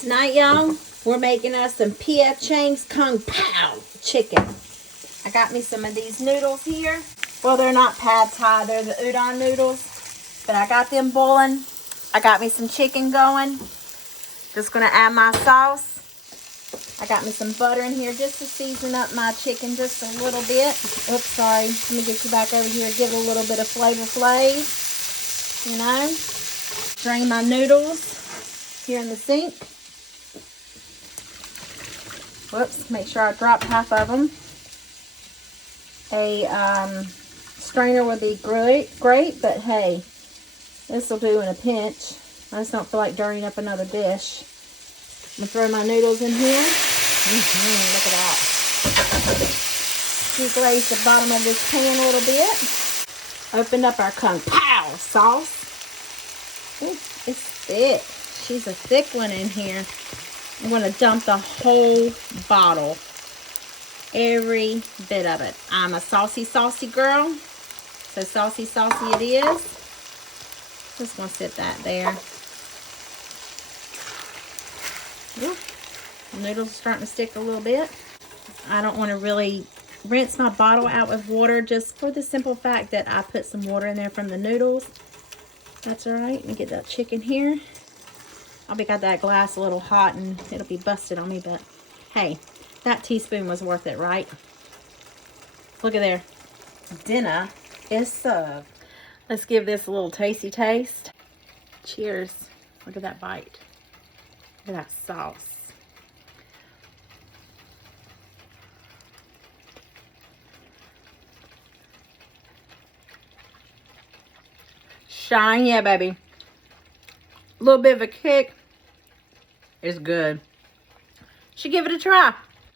Tonight, y'all, we're making us some P.F. Chang's King Pao Chicken. I got me some of these noodles here. Well, they're not pad thai, they're the udon noodles. But I got them boiling. I got me some chicken going. Just gonna add my sauce. I got me some butter in here just to season up my chicken just a little bit. Oops, sorry. Let me get you back over here. Give it a little bit of flavor, you know. Drain my noodles here in the sink. Whoops, make sure I dropped half of them. A strainer would be great, but hey, this will do in a pinch. I just don't feel like dirtying up another dish. I'm gonna throw my noodles in here. Look at that. Just raise the bottom of this pan a little bit. Open up our King Pao sauce. Ooh, it's thick. She's a thick one in here. I'm going to dump the whole bottle. Every bit of it. I'm a saucy girl. So saucy it is. Just going to sit that there. Ooh, the noodles are starting to stick a little bit. I don't want to really rinse my bottle out with water just for the simple fact that I put some water in there from the noodles. That's all right. Let me get that chicken here. I'll be got that glass a little hot and it'll be busted on me, but hey, that teaspoon was worth it, right? Look at there. Dinner is served. Let's give this a little tasty taste. Cheers. Look at that bite. Look at that sauce. Shine, yeah, baby. A little bit of a kick. It's good. Should give it a try.